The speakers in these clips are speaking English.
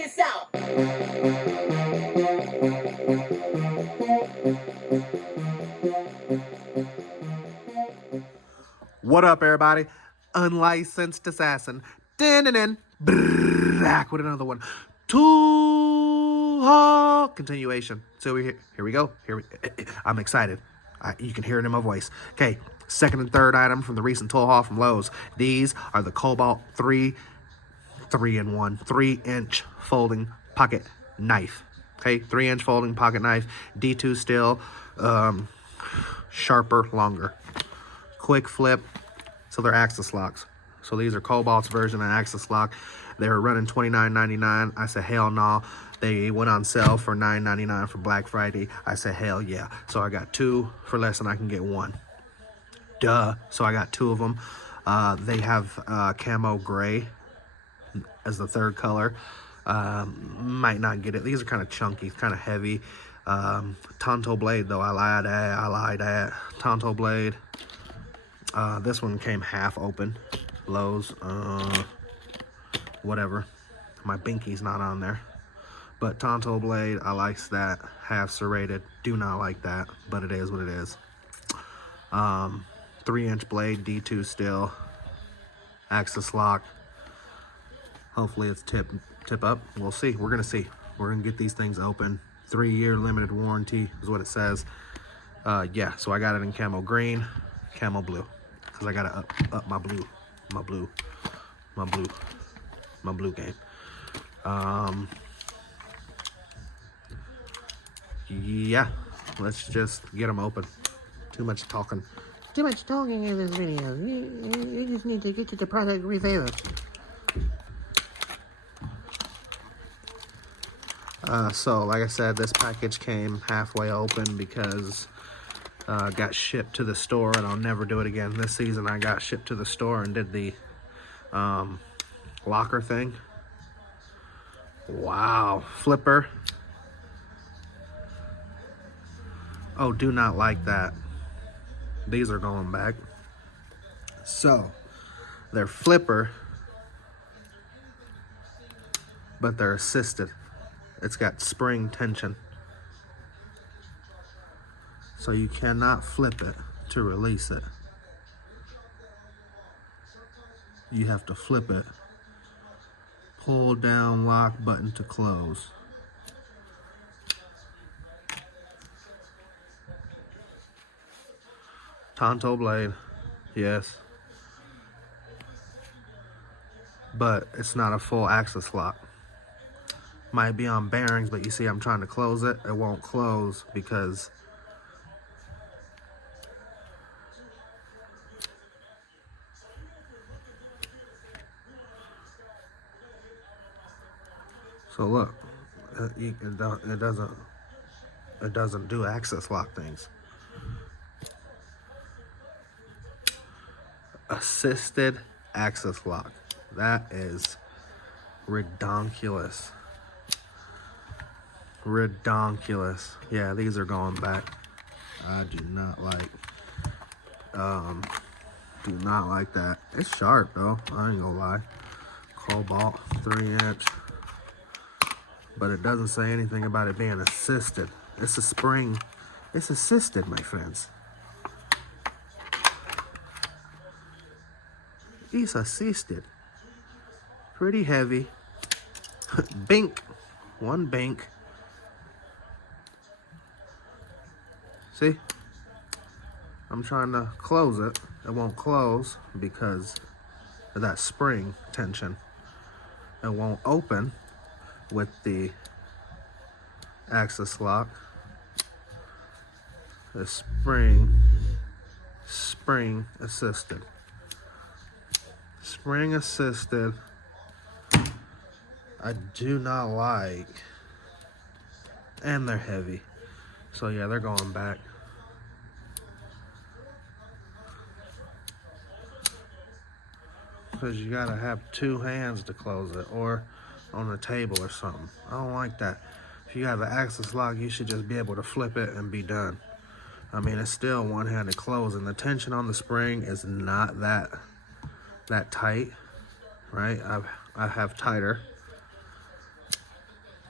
this out. What up, everybody? Unlicensed assassin. Din back with another one. Tool haul continuation. So here we go. I'm excited. You can hear it in my voice. Okay, second and third item from the recent tool haul from Lowe's. These are the Kobalt 3-in-1 folding pocket knife. Okay, 3-inch folding pocket knife. D2 steel, sharper, longer. Quick flip. So they're axis locks. So these are Kobalt's version of axis lock. They were running $29.99. I said, hell no. They went on sale for $9.99 for Black Friday. I said, hell yeah. So I got two for less than I can get one. Duh. So I got two of them. They have camo gray as the third color. Might not get it. These are kind of chunky, kind of heavy. Tonto blade, though. I lied at. Tonto blade. This one came half open. Lowe's. Whatever. My binky's not on there. But Tonto blade, I likes that. Half serrated. Do not like that. But it is what it is. 3-inch blade, D2 steel. Axis lock. Hopefully it's tip up. We'll see. We're going to see. We're going to get these things open. 3-year limited warranty is what it says. Yeah, so I got it in camo green, camo blue. Because I got to up my blue game. Yeah, let's just get them open. Too much talking. Too much talking in this video. You just need to get to the product reviews. So, like I said, this package came halfway open because got shipped to the store, and I'll never do it again. This season, I got shipped to the store and did the locker thing. Wow. Flipper. Oh, do not like that. These are going back. So, they're flipper, but they're assisted. It's got spring tension. So you cannot flip it to release it. You have to flip it. Pull down lock button to close. Tonto blade, yes. But it's not a full axis lock. Might be on bearings, but you see I'm trying to close it. It won't close because so look, it doesn't do axis lock things. Assisted axis lock. That is redonkulous. Redonkulous. Yeah, these are going back. I do not like that. It's sharp though, I ain't gonna lie. Kobalt 3-inch. But it doesn't say anything about it being assisted. It's a spring. It's assisted, my friends. It's assisted. Pretty heavy. Bink. One bink. See? I'm trying to close it. It won't close because of that spring tension. It won't open with the axis lock. The spring assisted. Spring assisted. I do not like. And they're heavy. So yeah, they're going back. Because you gotta have two hands to close it, or on the table or something. I don't like that. If you have the axis lock, you should just be able to flip it and be done. I mean, it's still one-handed close, and the tension on the spring is not that tight, right? I have tighter.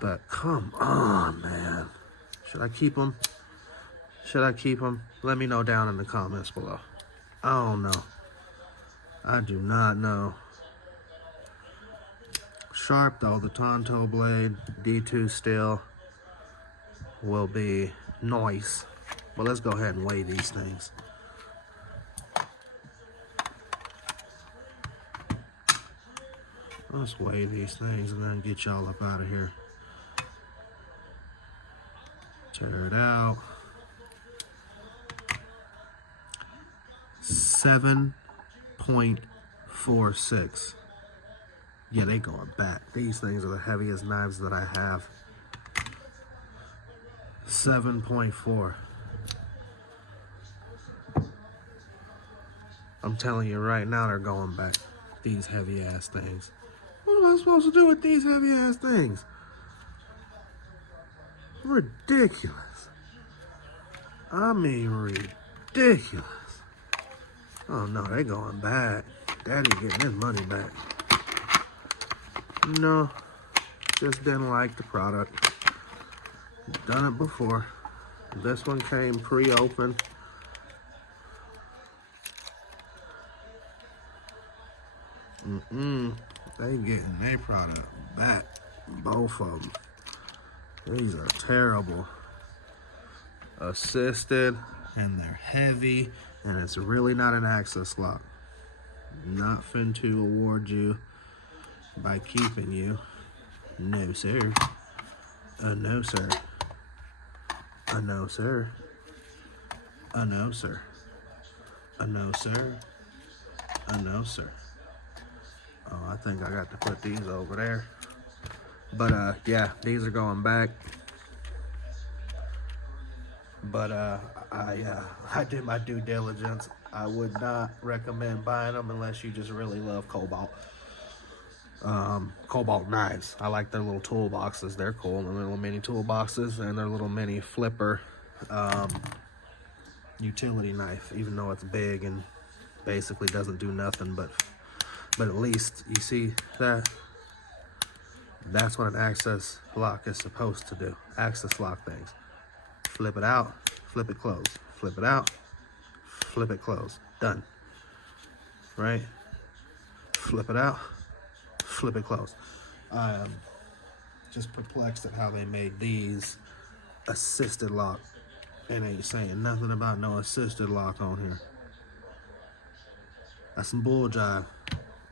But come on, man. Should I keep them? Should I keep them? Let me know down in the comments below. I don't know. I do not know. Sharp though, the Tonto blade, D2 steel will be nice. But let's go ahead and weigh these things. Let's weigh these things and then get y'all up out of here. Tear it out. 7.46. Yeah, they going back. These things are the heaviest knives that I have. 7.4. I'm telling you right now, they're going back. These heavy ass things. What am I supposed to do with these heavy ass things? Ridiculous. I mean, ridiculous. Oh no, they going back. Daddy getting his money back. No, just didn't like the product. Done it before. This one came pre-opened. They getting their product back. Both of them. These are terrible. Assisted, and they're heavy, and it's really not an access lock. Not fin to award you by keeping you. No, sir. No, sir. No, sir. No, sir. No, sir. No, sir. Oh, I think I got to put these over there. But, yeah, these are going back. But, I did my due diligence. I would not recommend buying them unless you just really love Kobalt. Kobalt knives. I like their little toolboxes. They're cool. Their little mini toolboxes and their little mini flipper, utility knife, even though it's big and basically doesn't do nothing, but at least you see that. That's what an access lock is supposed to do. Access lock things. Flip it out, flip it close. Flip it out, flip it close. Done. Right? Flip it out, flip it close. I am just perplexed at how they made these assisted lock. And ain't saying nothing about no assisted lock on here. That's some bull jive.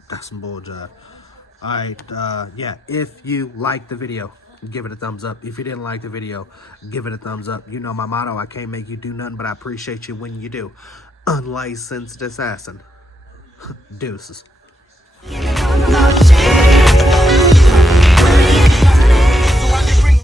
That's some bull jive. Alright, yeah, if you liked the video, give it a thumbs up. If you didn't like the video, give it a thumbs up. You know my motto, I can't make you do nothing, but I appreciate you when you do. Unlicensed assassin. Deuces.